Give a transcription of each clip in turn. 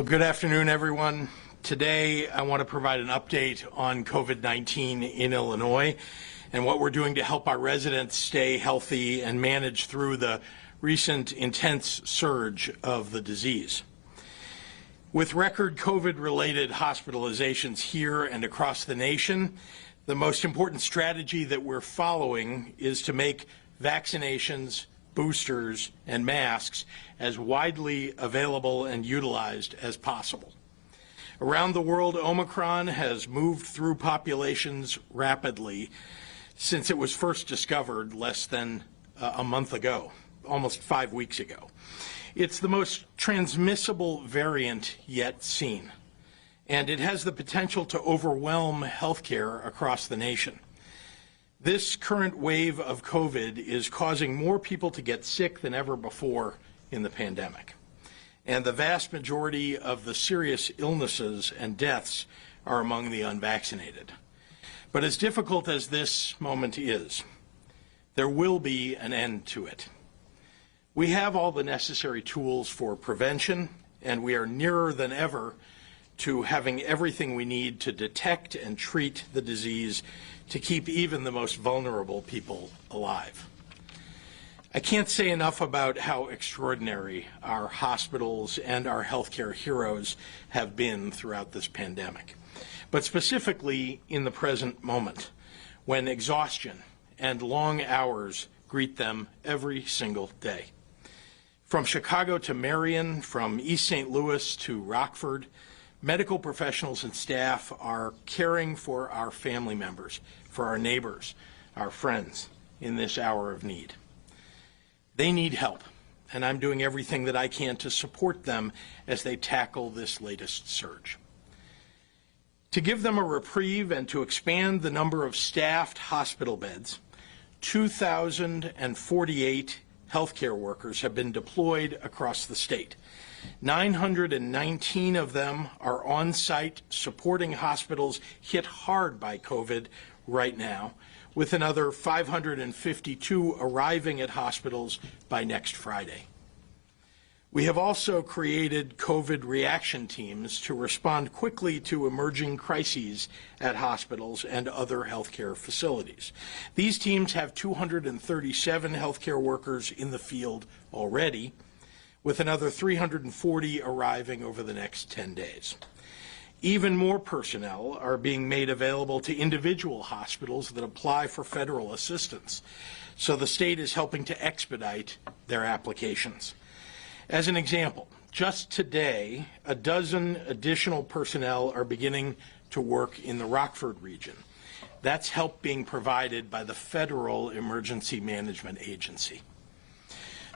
Well, good afternoon, everyone. Today, I want to provide an update on COVID-19 in Illinois and what we're doing to help our residents stay healthy and manage through the recent intense surge of the disease. With record COVID-related hospitalizations here and across the nation, the most important strategy that we're following is to make vaccinations, boosters, and masks as widely available and utilized as possible. Around the world, Omicron has moved through populations rapidly since it was first discovered less than a month ago, almost 5 weeks ago. It's the most transmissible variant yet seen, and it has the potential to overwhelm healthcare across the nation. This current wave of COVID is causing more people to get sick than ever before in the pandemic. And the vast majority of the serious illnesses and deaths are among the unvaccinated. But as difficult as this moment is, there will be an end to it. We have all the necessary tools for prevention, and we are nearer than ever to having everything we need to detect and treat the disease to keep even the most vulnerable people alive. I can't say enough about how extraordinary our hospitals and our healthcare heroes have been throughout this pandemic, but specifically in the present moment, when exhaustion and long hours greet them every single day. From Chicago to Marion, from East St. Louis to Rockford, medical professionals and staff are caring for our family members, for our neighbors, our friends in this hour of need. They need help, and I'm doing everything that I can to support them as they tackle this latest surge. To give them a reprieve and to expand the number of staffed hospital beds, 2,048 healthcare workers have been deployed across the state. 919 of them are on site supporting hospitals hit hard by COVID right now, with another 552 arriving at hospitals by next Friday. We have also created COVID reaction teams to respond quickly to emerging crises at hospitals and other healthcare facilities. These teams have 237 healthcare workers in the field already, with another 340 arriving over the next 10 days. Even more personnel are being made available to individual hospitals that apply for federal assistance, so the state is helping to expedite their applications. As an example, just today, a dozen additional personnel are beginning to work in the Rockford region. That's help being provided by the Federal Emergency Management Agency.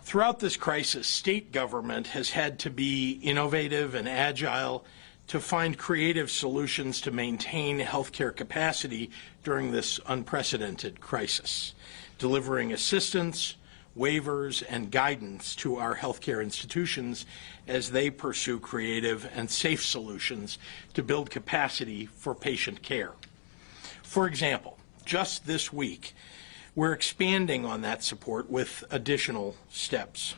Throughout this crisis, state government has had to be innovative and agile to find creative solutions to maintain healthcare capacity during this unprecedented crisis, delivering assistance, waivers, and guidance to our healthcare institutions as they pursue creative and safe solutions to build capacity for patient care. For example, just this week, we're expanding on that support with additional steps.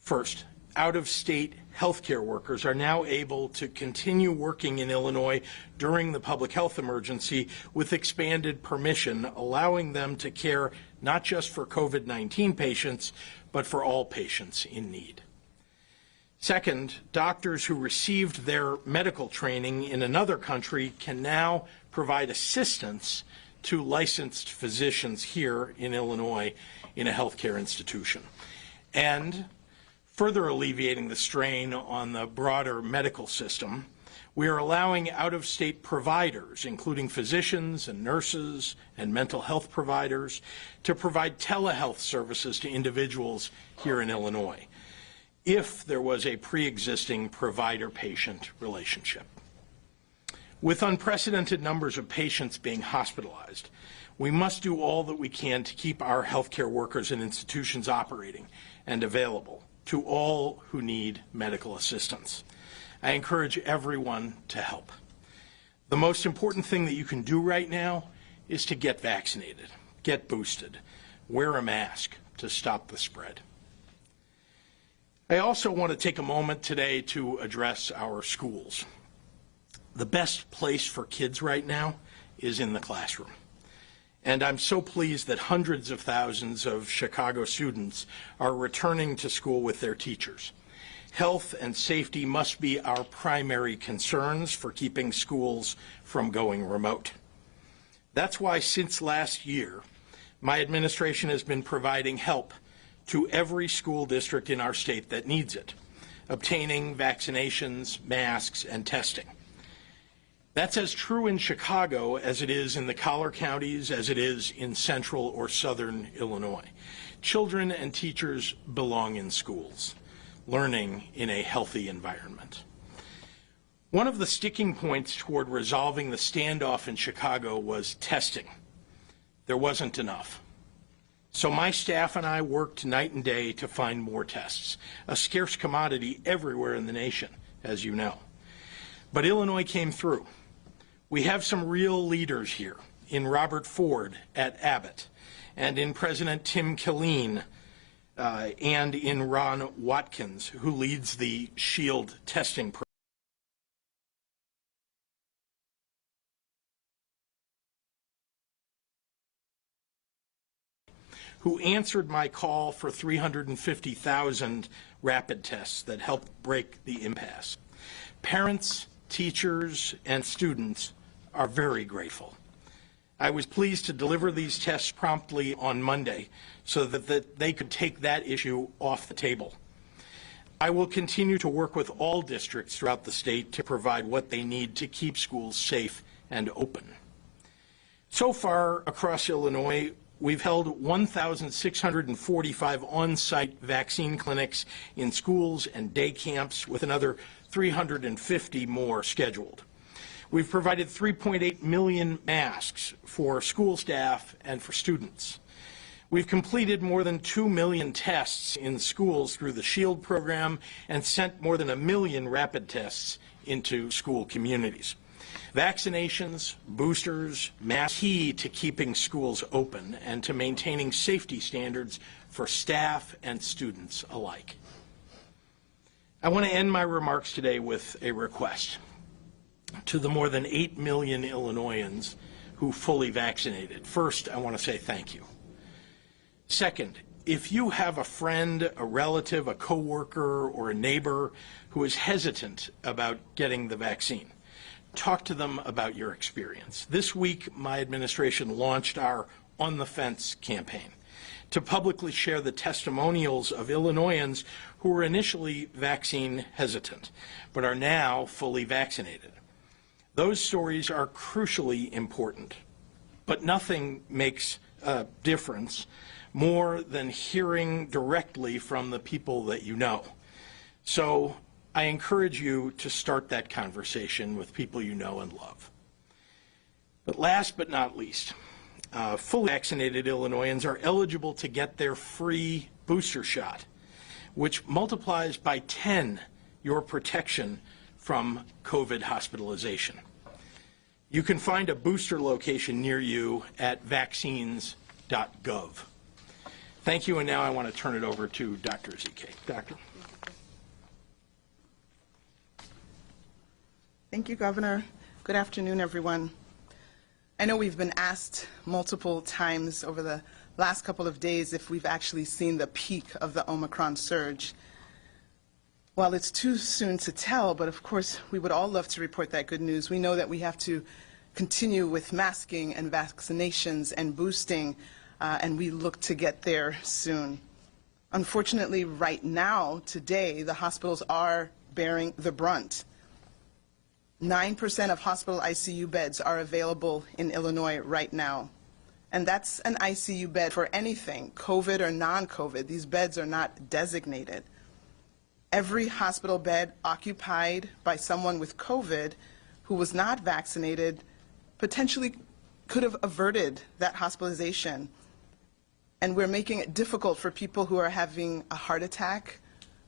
First, out-of-state healthcare workers are now able to continue working in Illinois during the public health emergency with expanded permission, allowing them to care not just for COVID-19 patients, but for all patients in need. Second, doctors who received their medical training in another country can now provide assistance to licensed physicians here in Illinois in a healthcare institution. And further alleviating the strain on the broader medical system, we are allowing out-of-state providers, including physicians and nurses and mental health providers, to provide telehealth services to individuals here in Illinois, if there was a pre-existing provider-patient relationship. With unprecedented numbers of patients being hospitalized, we must do all that we can to keep our healthcare workers and institutions operating and available to all who need medical assistance. I encourage everyone to help. The most important thing that you can do right now is to get vaccinated, get boosted, wear a mask to stop the spread. I also want to take a moment today to address our schools. The best place for kids right now is in the classroom. And I'm so pleased that hundreds of thousands of Chicago students are returning to school with their teachers. Health and safety must be our primary concerns for keeping schools from going remote. That's why since last year, my administration has been providing help to every school district in our state that needs it, obtaining vaccinations, masks, and testing. That's as true in Chicago as it is in the collar counties, as it is in central or southern Illinois. Children and teachers belong in schools, learning in a healthy environment. One of the sticking points toward resolving the standoff in Chicago was testing. There wasn't enough. So my staff and I worked night and day to find more tests, a scarce commodity everywhere in the nation, as you know. But Illinois came through. We have some real leaders here in Robert Ford at Abbott and in President Tim Killeen and in Ron Watkins, who leads the SHIELD testing program, who answered my call for 350,000 rapid tests that helped break the impasse. Parents, teachers, and students are very grateful. I was pleased to deliver these tests promptly on Monday so that they could take that issue off the table. I will continue to work with all districts throughout the state to provide what they need to keep schools safe and open. So far across Illinois, we've held 1,645 on-site vaccine clinics in schools and day camps, with another 350 more scheduled. We've provided 3.8 million masks for school staff and for students. We've completed more than 2 million tests in schools through the SHIELD program and sent more than 1 million rapid tests into school communities. Vaccinations, boosters, masks, key to keeping schools open and to maintaining safety standards for staff and students alike. I want to end my remarks today with a request to the more than 8 million Illinoisans who fully vaccinated. First, I want to say thank you. Second, if you have a friend, a relative, a coworker, or a neighbor who is hesitant about getting the vaccine, talk to them about your experience. This week, my administration launched our On the Fence campaign to publicly share the testimonials of Illinoisans who were initially vaccine hesitant, but are now fully vaccinated. Those stories are crucially important, but nothing makes a difference more than hearing directly from the people that you know. So I encourage you to start that conversation with people you know and love. But last but not least, fully vaccinated Illinoisans are eligible to get their free booster shot, which multiplies by 10 your protection from COVID hospitalization. You can find a booster location near you at vaccines.gov. Thank you, and now I want to turn it over to Dr. Ezike. Doctor. Thank you, Governor. Good afternoon, everyone. I know we've been asked multiple times over the last couple of days if we've actually seen the peak of the Omicron surge. While it's too soon to tell, but of course we would all love to report that good news. We know that we have to continue with masking and vaccinations and boosting, and we look to get there soon. Unfortunately, right now, today, the hospitals are bearing the brunt. 9% of hospital ICU beds are available in Illinois right now. And that's an ICU bed for anything, COVID or non-COVID. These beds are not designated. Every hospital bed occupied by someone with COVID who was not vaccinated potentially could have averted that hospitalization. And we're making it difficult for people who are having a heart attack,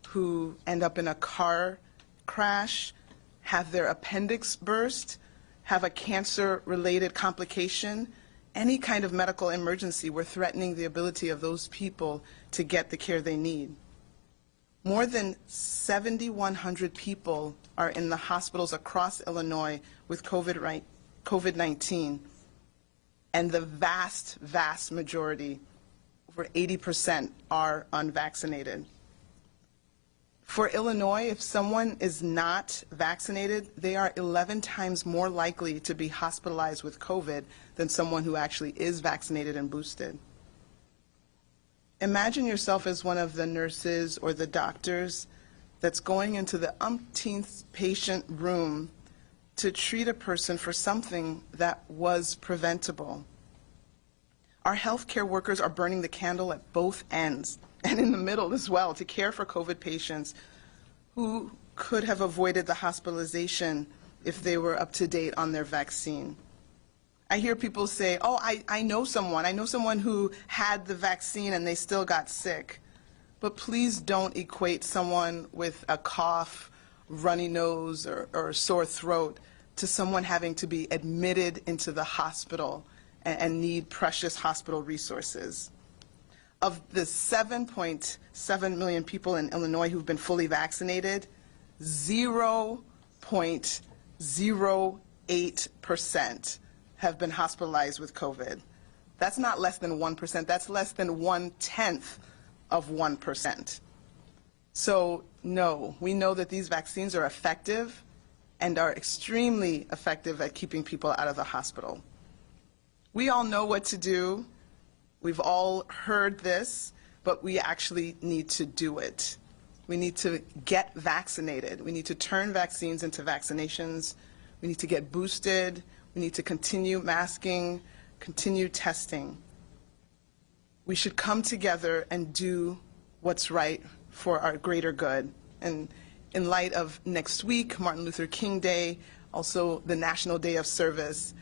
who end up in a car crash, have their appendix burst, have a cancer-related complication, any kind of medical emergency. We're threatening the ability of those people to get the care they need. More than 7,100 people are in the hospitals across Illinois with COVID-19, and the vast, vast majority, over 80%, are unvaccinated. For Illinois, if someone is not vaccinated, they are 11 times more likely to be hospitalized with COVID than someone who actually is vaccinated and boosted. Imagine yourself as one of the nurses or the doctors that's going into the umpteenth patient room to treat a person for something that was preventable. Our healthcare workers are burning the candle at both ends and in the middle as well to care for COVID patients who could have avoided the hospitalization if they were up to date on their vaccine. I hear people say, oh, I know someone who had the vaccine and they still got sick. But please don't equate someone with a cough, runny nose, or sore throat to someone having to be admitted into the hospital and need precious hospital resources. Of the 7.7 million people in Illinois who've been fully vaccinated, 0.08% have been hospitalized with COVID. That's not less than 1%, that's less than 1/10 of 1%. So no, we know that these vaccines are effective and are extremely effective at keeping people out of the hospital. We all know what to do. We've all heard this, but we actually need to do it. We need to get vaccinated. We need to turn vaccines into vaccinations. We need to get boosted. We need to continue masking, continue testing. We should come together and do what's right for our greater good. And in light of next week, Martin Luther King Day, also the National Day of Service,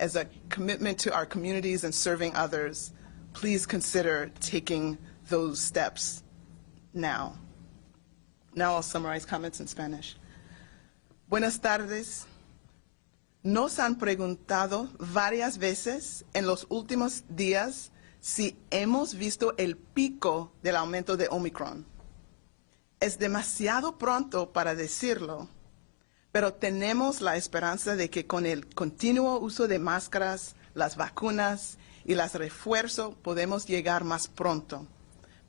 as a commitment to our communities and serving others, please consider taking those steps now. Now I'll summarize comments in Spanish. Buenas tardes. Nos han preguntado varias veces en los últimos días si hemos visto el pico del aumento de Omicron. Es demasiado pronto para decirlo, pero tenemos la esperanza de que con el continuo uso de máscaras, las vacunas y los refuerzos podemos llegar más pronto.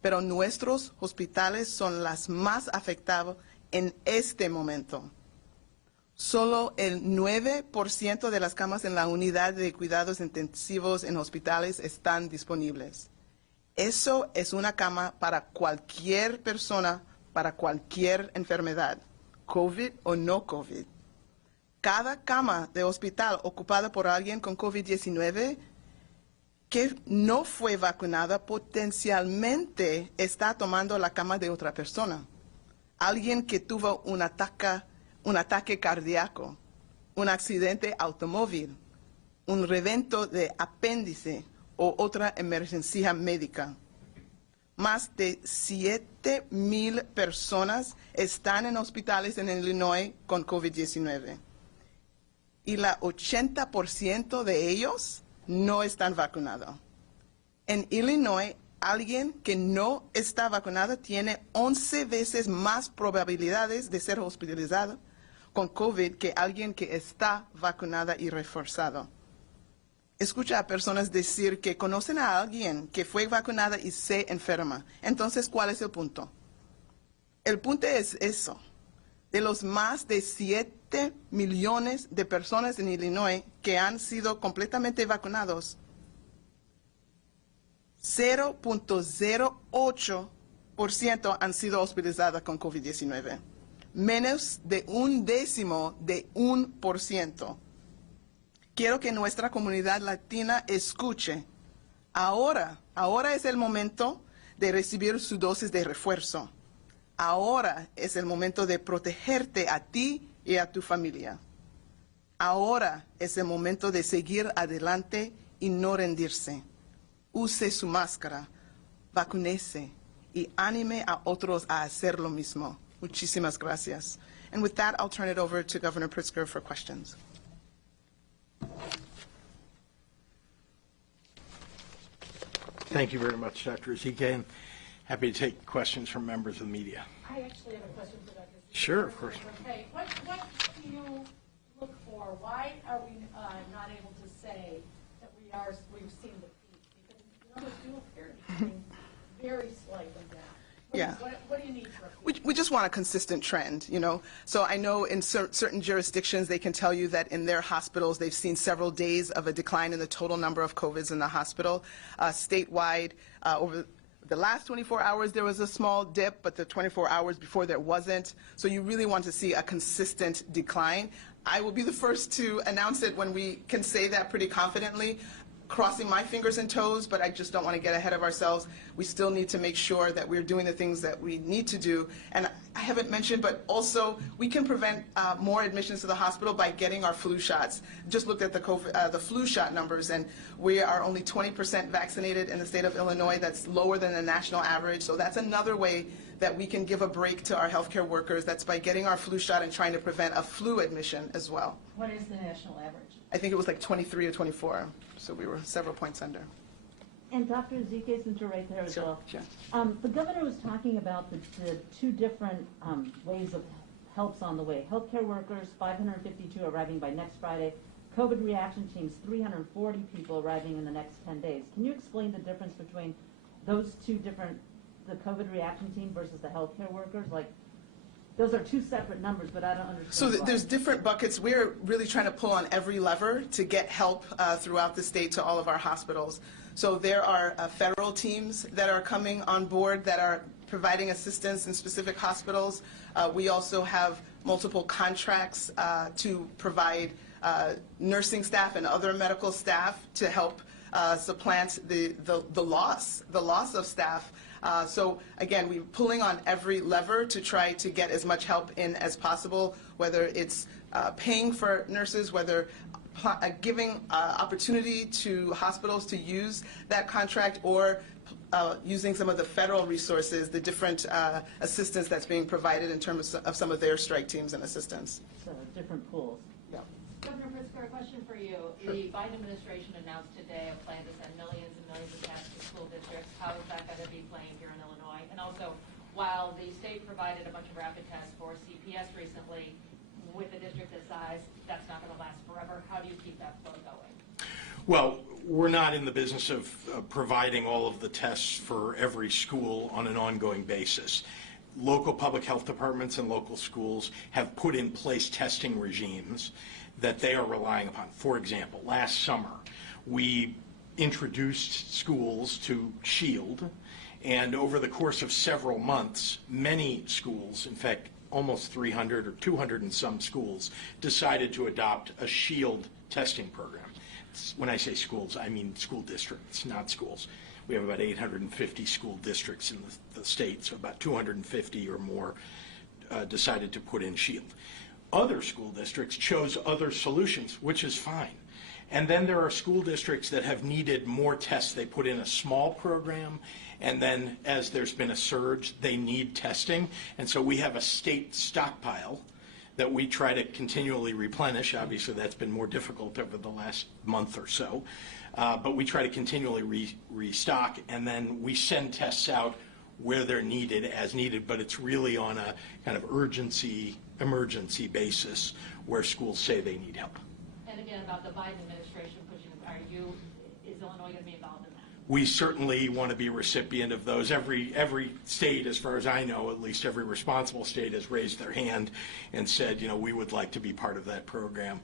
Pero nuestros hospitales son las más afectados en este momento. Solo el 9% de las camas en la unidad de cuidados intensivos en hospitales están disponibles. Eso es una cama para cualquier persona, para cualquier enfermedad, COVID o no COVID. Cada cama de hospital ocupada por alguien con COVID-19 que no fue vacunada potencialmente está tomando la cama de otra persona. Alguien que tuvo un ataque cardíaco, un accidente automóvil, un revento de apéndice o otra emergencia médica. Más de 7,000 personas están en hospitales en Illinois con COVID-19 y el 80% de ellos no están vacunados. En Illinois, alguien que no está vacunado tiene 11 veces más probabilidades de ser hospitalizado con COVID que alguien que está vacunada y reforzado. Escucha a personas decir que conocen a alguien que fue vacunada y se enferma. Entonces, ¿cuál es el punto? El punto es eso. De los más de 7 millones de personas en Illinois que han sido completamente vacunados, 0.08% han sido hospitalizadas con COVID-19. Menos de 0.1%. Quiero que nuestra comunidad latina escuche. Ahora es el momento de recibir su dosis de refuerzo. Ahora es el momento de protegerte a ti y a tu familia. Ahora es el momento de seguir adelante y no rendirse. Use su máscara, vacúnese y anime a otros a hacer lo mismo. Muchísimas gracias. And with that, I'll turn it over to Governor Pritzker for questions. Thank you very much, Dr. Ezike. Happy to take questions from members of the media. I actually have a question for Dr. Zika. Sure, of course. Okay, what do you look for? Why are we not able to say that we've seen the peak? Because the numbers do appear to be coming very slightly down. Yeah. What do you need for a peak? We just want a consistent trend, you know. So I know in certain jurisdictions they can tell you that in their hospitals they've seen several days of a decline in the total number of COVIDs in the hospital. Statewide, over the last 24 hours there was a small dip, but the 24 hours before there wasn't. So you really want to see a consistent decline. I will be the first to announce it when we can say that pretty confidently. Crossing my fingers and toes, but I just don't want to get ahead of ourselves. We still need to make sure that we're doing the things that we need to do. And I haven't mentioned, but also we can prevent more admissions to the hospital by getting our flu shots. Just looked at the flu shot numbers, and we are only 20% vaccinated in the state of Illinois. That's lower than the national average. So that's another way that we can give a break to our healthcare workers. That's by getting our flu shot and trying to prevent a flu admission as well. What is the national average? I think it was like 23 or 24, so we were several points under. And Dr. Zike, since you're right there as well. Sure. The governor was talking about the two different ways of helps on the way. Healthcare workers, 552 arriving by next Friday. COVID reaction teams, 340 people arriving in the next 10 days. Can you explain the difference between those two different, the COVID reaction team versus the healthcare workers? Like, those are two separate numbers, but I don't understand. So why. there's different buckets. We're really trying to pull on every lever to get help throughout the state to all of our hospitals. So there are federal teams that are coming on board that are providing assistance in specific hospitals. We also have multiple contracts to provide nursing staff and other medical staff to help supplant the loss of staff. So again, we're pulling on every lever to try to get as much help in as possible, whether it's paying for nurses, whether giving opportunity to hospitals to use that contract, or using some of the federal resources, the different assistance that's being provided in terms of some of their strike teams and assistance. So different pools. Governor Pritzker, a question for you. Sure. The Biden administration announced today a plan to send millions and millions of tests to school districts. How is that going to be playing here in Illinois? And also, while the state provided a bunch of rapid tests for CPS recently, with a district this size, that's not going to last forever. How do you keep that flow going? Well, we're not in the business of providing all of the tests for every school on an ongoing basis. Local public health departments and local schools have put in place testing regimes that they are relying upon. For example, last summer, we introduced schools to SHIELD, and over the course of several months, many schools, in fact, almost 300 or 200 and some schools, decided to adopt a SHIELD testing program. When I say schools, I mean school districts, not schools. We have about 850 school districts in the state, so about 250 or more decided to put in SHIELD. Other school districts chose other solutions, which is fine. And then there are school districts that have needed more tests. They put in a small program, and then as there's been a surge, they need testing. And so we have a state stockpile that we try to continually replenish. Obviously, that's been more difficult over the last month or so. But we try to continually restock, and then we send tests out where they're needed as needed, but it's really on a kind of emergency basis where schools say they need help. And again, about the Biden administration pushing, is Illinois going to be involved in that? We certainly want to be a recipient of those. Every state, as far as I know, at least every responsible state has raised their hand and said, you know, we would like to be part of that program.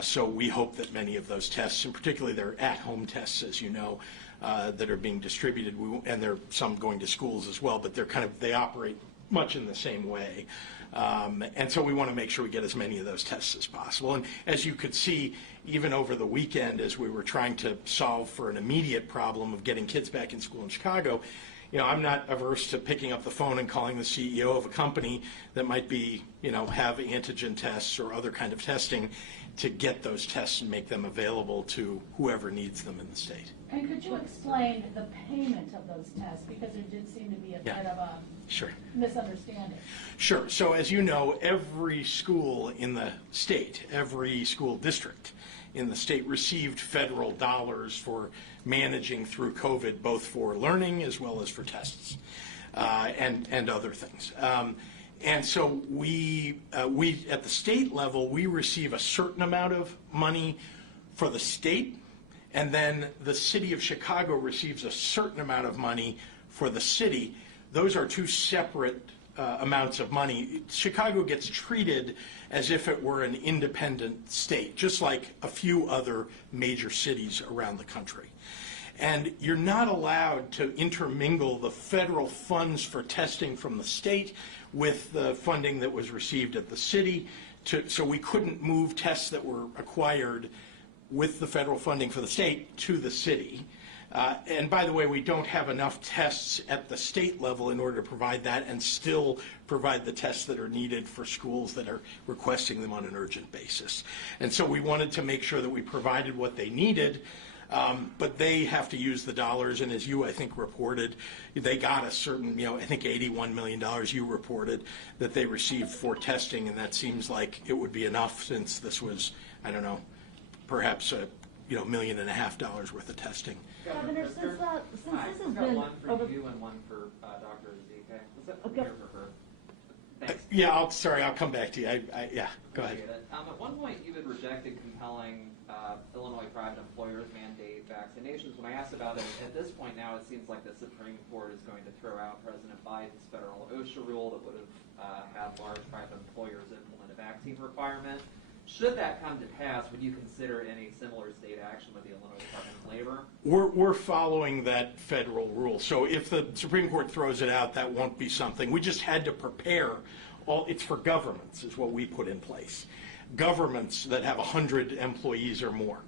So we hope that many of those tests, and particularly they're at-home tests, as you know, that are being distributed, and there are some going to schools as well, but they operate much in the same way. And so we want to make sure we get as many of those tests as possible. And as you could see, even over the weekend, as we were trying to solve for an immediate problem of getting kids back in school in Chicago, you know, I'm not averse to picking up the phone and calling the CEO of a company that might be, you know, have antigen tests or other kind of testing to get those tests and make them available to whoever needs them in the state. And could you explain the payment of those tests? Because there did seem to be a bit of a Sure. misunderstanding. Sure. So as you know, every school in the state, every school district in the state received federal dollars for managing through COVID, both for learning as well as for tests. and other things. And so we at the state level, we receive a certain amount of money for the state, and then the city of Chicago receives a certain amount of money for the city. Those are two separate amounts of money. Chicago gets treated as if it were an independent state, just like a few other major cities around the country. And you're not allowed to intermingle the federal funds for testing from the state with the funding that was received at the city. So we couldn't move tests that were acquired with the federal funding for the state to the city. And by the way, we don't have enough tests at the state level in order to provide that and still provide the tests that are needed for schools that are requesting them on an urgent basis. And so we wanted to make sure that we provided what they needed, but they have to use the dollars, and as you, I think, reported, they got a certain, I think $81 million you reported that they received for testing, and that seems like it would be enough since this was, I don't know, perhaps $1.5 million worth of testing. Governor, since this has I've got been one for over. you and one for Dr. Ezike. Was that Okay. here for her? Thanks. Yeah, I'll come back to you. Yeah, go ahead. Appreciate it. At one point, you had rejected compelling Illinois private employers mandate vaccinations. When I asked about it, at this point now, it seems like the Supreme Court is going to throw out President Biden's federal OSHA rule that would have had large private employers implement a vaccine requirement. Should that come to pass, would you consider any similar state action with the Illinois Department of Labor? We're following that federal rule. So if the Supreme Court throws it out, that won't be something. We just had to prepare. It's for governments is what we put in place. Governments that have 100 employees or more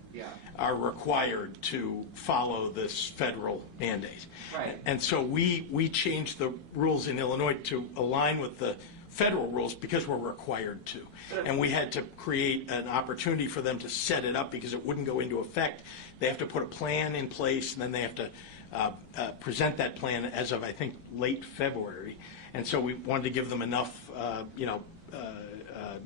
are required to follow this federal mandate. Right. And so we changed the rules in Illinois to align with the federal rules because we're required to. And we had to create an opportunity for them to set it up because it wouldn't go into effect. They have to put a plan in place, and then they have to present that plan as of, I think, late February. And so we wanted to give them enough,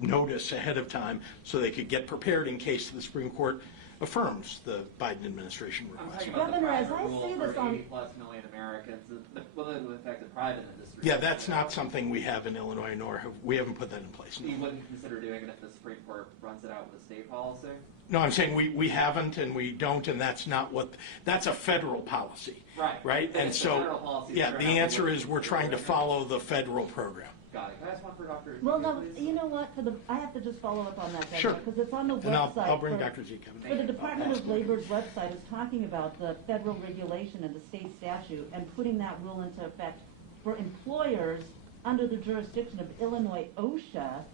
notice ahead of time so they could get prepared in case the Supreme Court affirms the Biden administration I'm request. talking about Governor, the as private I rule see for this on- 80+ million Americans, the equivalent would affect the private industry. Yeah, that's not something we have in Illinois, nor we haven't put that in place. You wouldn't consider doing it if the Supreme Court runs it out with a state policy? No, I'm saying we haven't and we don't, and that's not that's a federal policy. Right. Right? But And it's a federal so, policy, yeah, so the how do answer you- is we're trying to follow the federal program. Got it. Can I ask one for Dr. Well, Ezike, no, please? you know what, I have to just follow up on that, Sure. because it's on the And website. I'll bring for- Dr. Zeke. For the Department of Labor's website is talking about the federal regulation and the state statute and putting that rule into effect for employers under the jurisdiction of Illinois OSHA.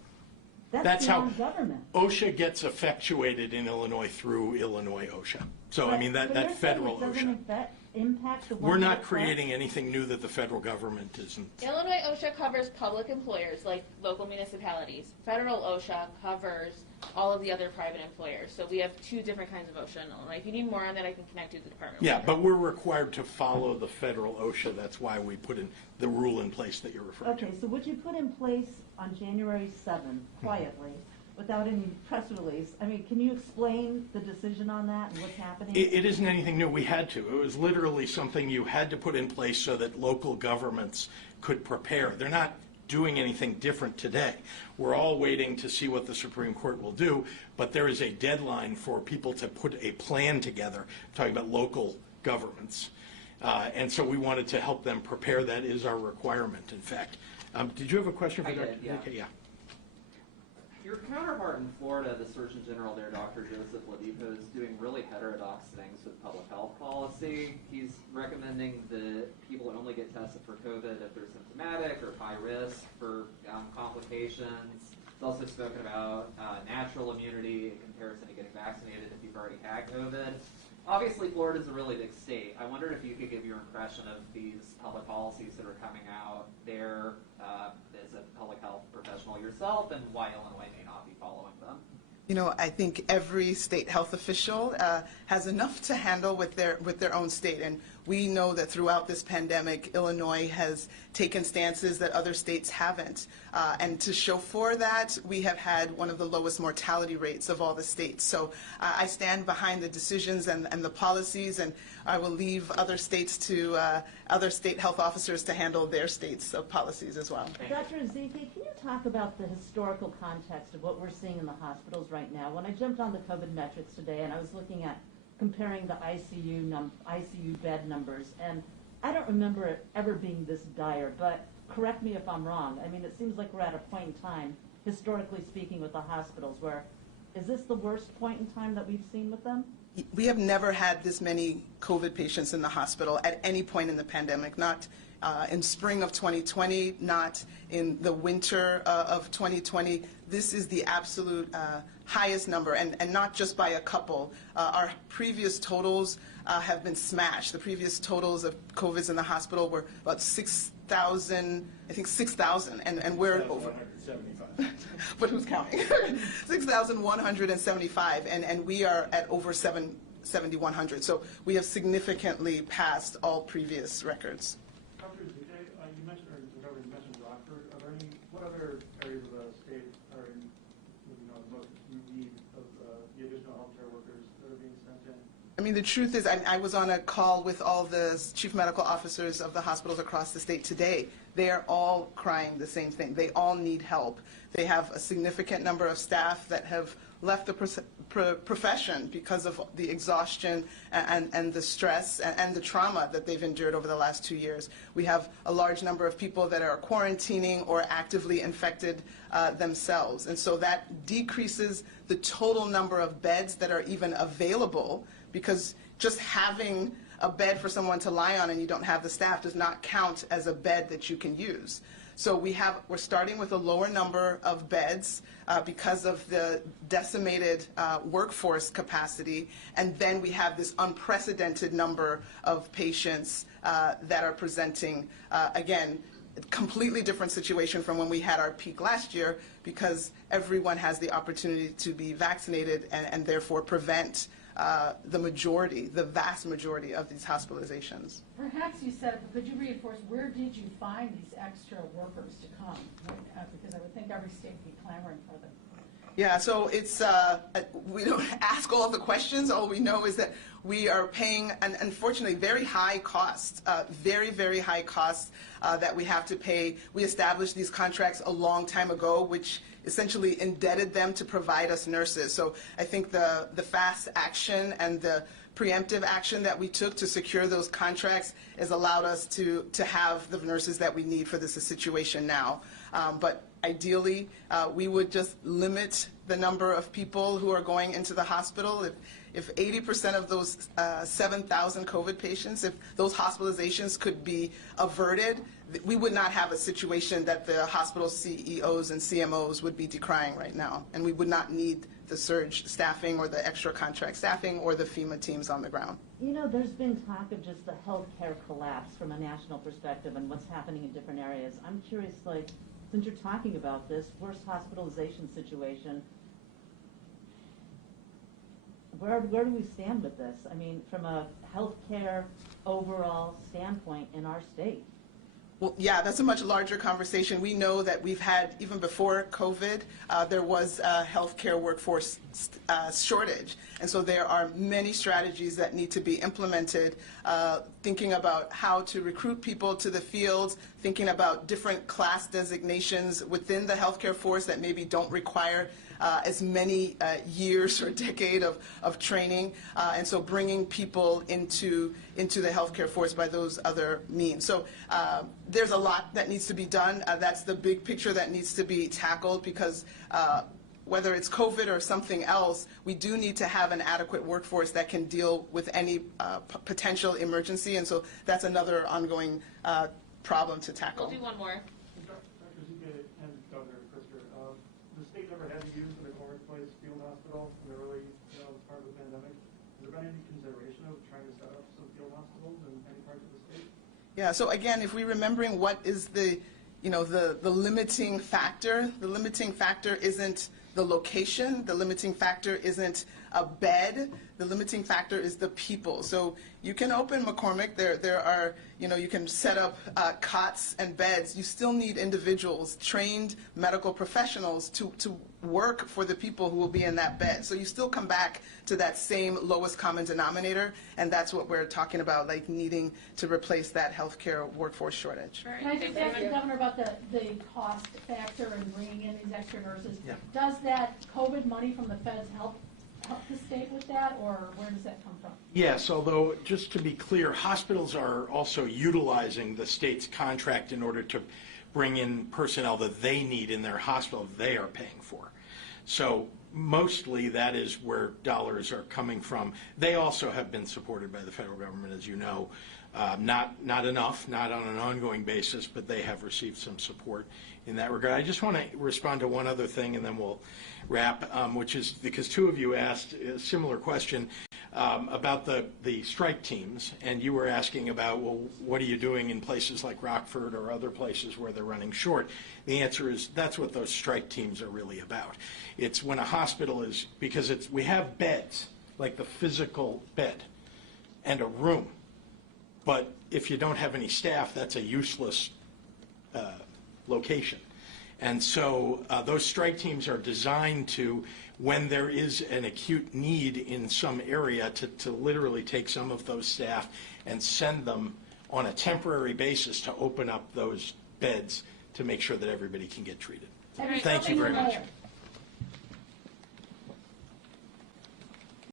That's how beyond government. OSHA gets effectuated in Illinois through Illinois OSHA. So, I mean, But that you're saying federal it doesn't OSHA. impact the one We're not that's left? creating anything new that the federal government isn't. Illinois OSHA covers public employers like local municipalities. Federal OSHA covers all of the other private employers. So we have two different kinds of OSHA in Illinois. If you need more on that, I can connect you to the Department of Yeah, Labor. but we're required to follow the federal OSHA. That's why we put in the rule in place that you're referring to. Okay, so what you put in place on January 7th, quietly, without any press release, I mean, can you explain the decision on that and what's happening? It isn't anything new. We had to. It was literally something you had to put in place so that local governments could prepare. They're not doing anything different today. We're all waiting to see what the Supreme Court will do, but there is a deadline for people to put a plan together, talking about local governments. And so we wanted to help them prepare. That is our requirement, in fact. Did you have a question for I Dr. did, yeah. Okay, yeah. Your counterpart in Florida, the Surgeon General there, Dr. Joseph Ladipo, is doing really heterodox things with public health policy. He's recommending that people only get tested for COVID if they're symptomatic or high risk for complications. He's also spoken about natural immunity in comparison to getting vaccinated if you've already had COVID. Obviously, Florida is a really big state. I wondered if you could give your impression of these public policies that are coming out there as a public health professional yourself, and why Illinois may not be following them. You know, I think every state health official has enough to handle with their own state, and we know that throughout this pandemic, Illinois has taken stances that other states haven't. And to show for that, we have had one of the lowest mortality rates of all the states. So I stand behind the decisions and the policies, and I will leave other states to other state health officers to handle their states' policies as well. Dr. Ezike, can you talk about the historical context of what we're seeing in the hospitals right now? When I jumped on the COVID metrics today and I was looking at comparing the ICU bed numbers, and I don't remember it ever being this dire, but correct me if I'm wrong. I mean, it seems like we're at a point in time, historically speaking, with the hospitals where, is this the worst point in time that we've seen with them? We have never had this many COVID patients in the hospital at any point in the pandemic, not in spring of 2020, not in the winter of 2020. This is the absolute highest number, and not just by a couple. Our previous totals have been smashed. The previous totals of COVIDs in the hospital were about 6,000, I think 6,000, and we're over. 175. But who's counting? 6,175, and we are at over 7,100. So we have significantly passed all previous records. Dr. Ezike, you mentioned, or the governor mentioned Rockford. Are there any, what other areas of the state are in, most need of the additional healthcare workers that are being sent in? I mean, the truth is, I was on a call with all the chief medical officers of the hospitals across the state today. They are all crying the same thing. They all need help. They have a significant number of staff that have left the profession because of the exhaustion and the stress and the trauma that they've endured over the last 2 years. We have a large number of people that are quarantining or actively infected themselves. And so that decreases the total number of beds that are even available, because just having a bed for someone to lie on and you don't have the staff does not count as a bed that you can use. So we're starting with a lower number of beds because of the decimated workforce capacity, and then we have this unprecedented number of patients that are presenting, again, completely different situation from when we had our peak last year, because everyone has the opportunity to be vaccinated and therefore prevent the vast majority of these hospitalizations. Perhaps you said it, but could you reinforce, where did you find these extra workers to come? Because I would think every state would be clamoring for them. Yeah, so it's, we don't ask all the questions. All we know is that we are paying, unfortunately, very high costs, very, very high costs that we have to pay. We established these contracts a long time ago, which essentially indebted them to provide us nurses. So I think the fast action and the preemptive action that we took to secure those contracts has allowed us to have the nurses that we need for this situation now. But ideally, we would just limit the number of people who are going into the hospital. If 80% of those 7,000 COVID patients, if those hospitalizations could be averted, we would not have a situation that the hospital CEOs and CMOs would be decrying right now, and we would not need the surge staffing or the extra contract staffing or the FEMA teams on the ground. You know, there's been talk of just the healthcare collapse from a national perspective and what's happening in different areas. I'm curious, like, since you're talking about this worst hospitalization situation, where do we stand with this? I mean, from a healthcare overall standpoint in our state. Well, yeah, that's a much larger conversation. We know that we've had, even before COVID, there was a healthcare workforce shortage. And so there are many strategies that need to be implemented, thinking about how to recruit people to the fields, thinking about different class designations within the healthcare force that maybe don't require as many years or decade of training, and so bringing people into the healthcare force by those other means. So there's a lot that needs to be done. That's the big picture that needs to be tackled, because whether it's COVID or something else, we do need to have an adequate workforce that can deal with any potential emergency, and so that's another ongoing problem to tackle. We'll do one more. Dr. Ezike and Dr. Krister, the state never had to use the McCormick Place Field Hospital in the early part of the pandemic. Has there been any consideration of trying to set up some field hospitals in any parts of the state? Yeah, so again, if we're remembering what is the limiting factor isn't the location. The limiting factor isn't a bed. The limiting factor is the people. So you can open McCormick. There are, you can set up cots and beds. You still need individuals, trained medical professionals to work for the people who will be in that bed. So you still come back to that same lowest common denominator, and that's what we're talking about, like needing to replace that healthcare workforce shortage. Can I just ask the governor about the cost factor and bringing in these extra nurses? Yeah. Does that COVID money from the feds help the state with that, or where does that come from? Yes, although, just to be clear, hospitals are also utilizing the state's contract in order to bring in personnel that they need in their hospital they are paying for. So mostly that is where dollars are coming from. They also have been supported by the federal government, as you know. Not enough, not on an ongoing basis, but they have received some support in that regard. I just want to respond to one other thing, and then we'll wrap, which is because two of you asked a similar question about the strike teams, and you were asking about, well, what are you doing in places like Rockford or other places where they're running short? The answer is that's what those strike teams are really about. It's when a hospital is, because we have beds, like the physical bed and a room, but if you don't have any staff, that's a useless location. And so those strike teams are designed to, when there is an acute need in some area, to literally take some of those staff and send them on a temporary basis to open up those beds to make sure that everybody can get treated. Thank you very much.